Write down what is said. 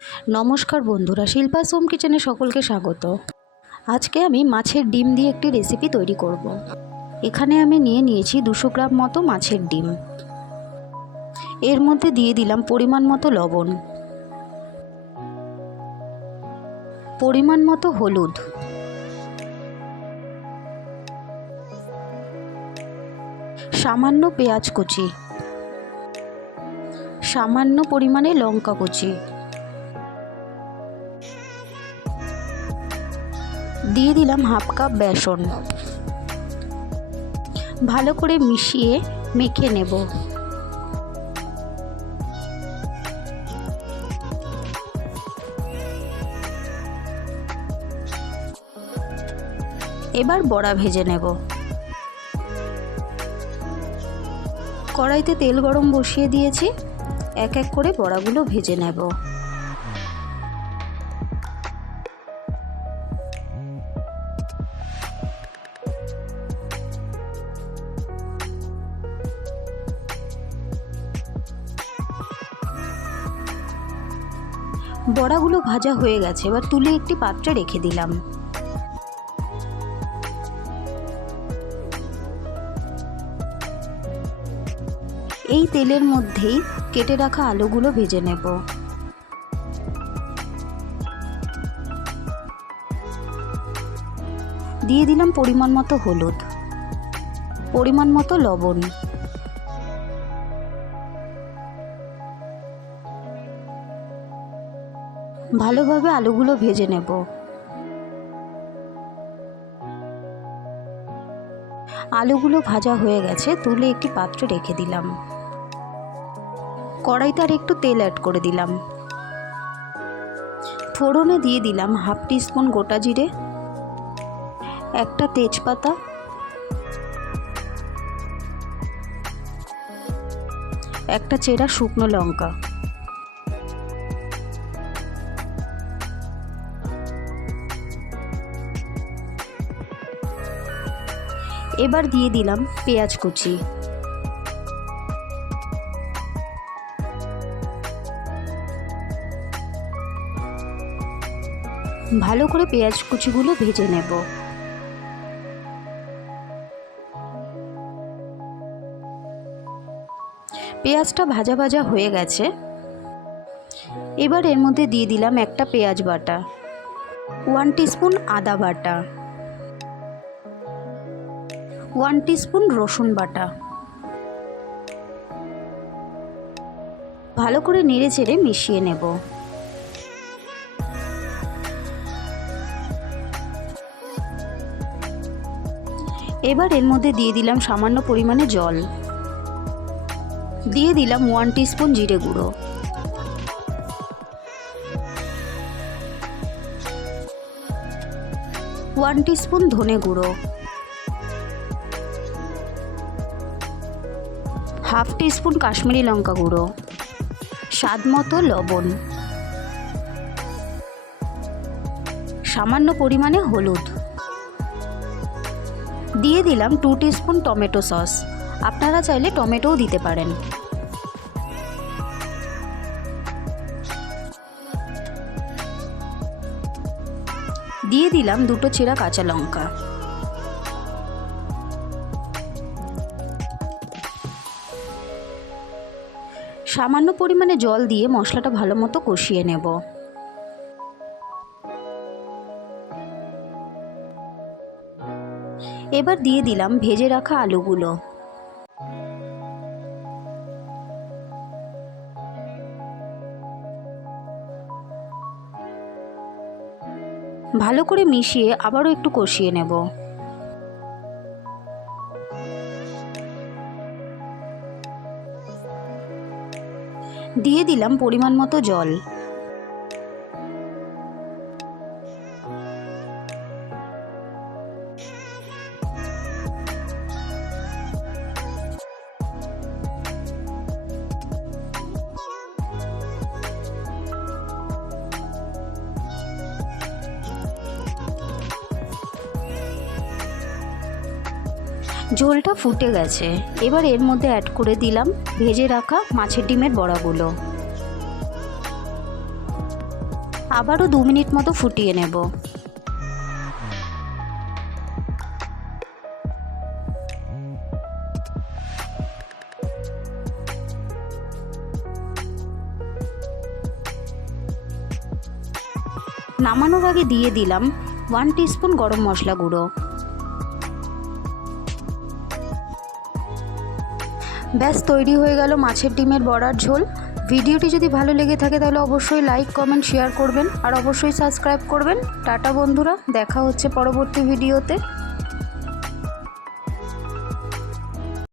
নমস্কার বন্ধুরা, শিল্পা সোম কিচেনে সকলকে স্বাগত। আজকে আমি মাছের ডিম দিয়ে একটি রেসিপি তৈরি করব। এখানে আমি নিয়েছি 200 গ্রাম মতো মাছের ডিম। এর মধ্যে দিয়ে দিলাম পরিমাণ মতো লবণ, পরিমাণ মতো হলুদ, সামান্য পেঁয়াজ কুচি, সামান্য পরিমাণে লঙ্কা কুচি, দিয়ে দিলাম হাফ কাপ বেসন। ভালো করে মিশিয়ে মেখে নেব। এবার বড়া ভেজে নেব। কড়াইতে তেল গরম বসিয়ে দিয়েছি, এক এক করে বড়াগুলো ভেজে নেব। বড়াগুলো ভাজা হয়ে গেছে, এবার তুলে একটি পাত্রে রেখে দিলাম। এই তেলের মধ্যেই কেটে রাখা আলুগুলো ভেজে নেব। দিয়ে দিলাম পরিমাণ মতো হলুদ, পরিমাণ মতো লবণ, ভালোভাবে আলুগুলো ভেজে নেব। আলুগুলো ভাজা হয়ে গেছে, তুলে একটি পাত্রে রেখে দিলাম। কড়াইতে আর একটু তেল অ্যাড করে দিলাম। ফোড়নে দিয়ে দিলাম হাফ টিস্পুন গোটা জিরে, একটা তেজপাতা, একটা চেরা শুকনো লঙ্কা। এবার দিয়ে দিলাম পেঁয়াজ কুচি। ভালো করে পেঁয়াজ কুচিগুলো ভেজে নেব। পেঁয়াজটা ভাজা ভাজা হয়ে গেছে, এবার এর মধ্যে দিয়ে দিলাম একটা পেঁয়াজ বাটা, 1 টিস্পুন আদা বাটা, 1 টিস্পুন রসুন বাটা। ভালো করে নেড়ে চেড়ে মিশিয়ে নেব। এবার এর মধ্যে দিয়ে দিলাম সামান্য পরিমাণে জল, দিয়ে দিলাম 1 টিস্পুন জিরে গুঁড়ো, 1 টিস্পুন ধনে গুঁড়ো, হাফ টিস্পুন কাশ্মীরি লঙ্কা গুঁড়ো, স্বাদ মতো লবণ, সামান্য পরিমাণে হলুদ, দিয়ে দিলাম 2 টিস্পুন টমেটো সস। আপনারা চাইলে টমেটোও দিতে পারেন। দিয়ে দিলাম 2টো চেরা কাঁচা লঙ্কা। সামান্য পরিমাণে জল দিয়ে মশলাটা ভালো মতো কষিয়ে নেব। এবার দিয়ে দিলাম ভেজে রাখা আলুগুলো। ভালো করে মিশিয়ে আবারও একটু কষিয়ে নেব। দিয়ে দিলাম পরিমাণ মতো জল। ঝোলটা ফুটে গেছে, এবার এর মধ্যে অ্যাড করে দিলাম ভেজে রাখা মাছের ডিমের বড়াগুলো। আবারও 2 মিনিট মতো ফুটিয়ে নেব। নামানোর আগে দিয়ে দিলাম 1 টিস্পুন গরম মশলা গুঁড়ো। ব্যাস তৈরি হয়ে গেল মাছের ডিমের বড়ার ঝোল। ভিডিওটি যদি ভালো লেগে থাকে তাহলে অবশ্যই লাইক, কমেন্ট, শেয়ার করবেন আর অবশ্যই সাবস্ক্রাইব করবেন। টাটা বন্ধুরা, দেখা হচ্ছে পরবর্তী ভিডিওতে।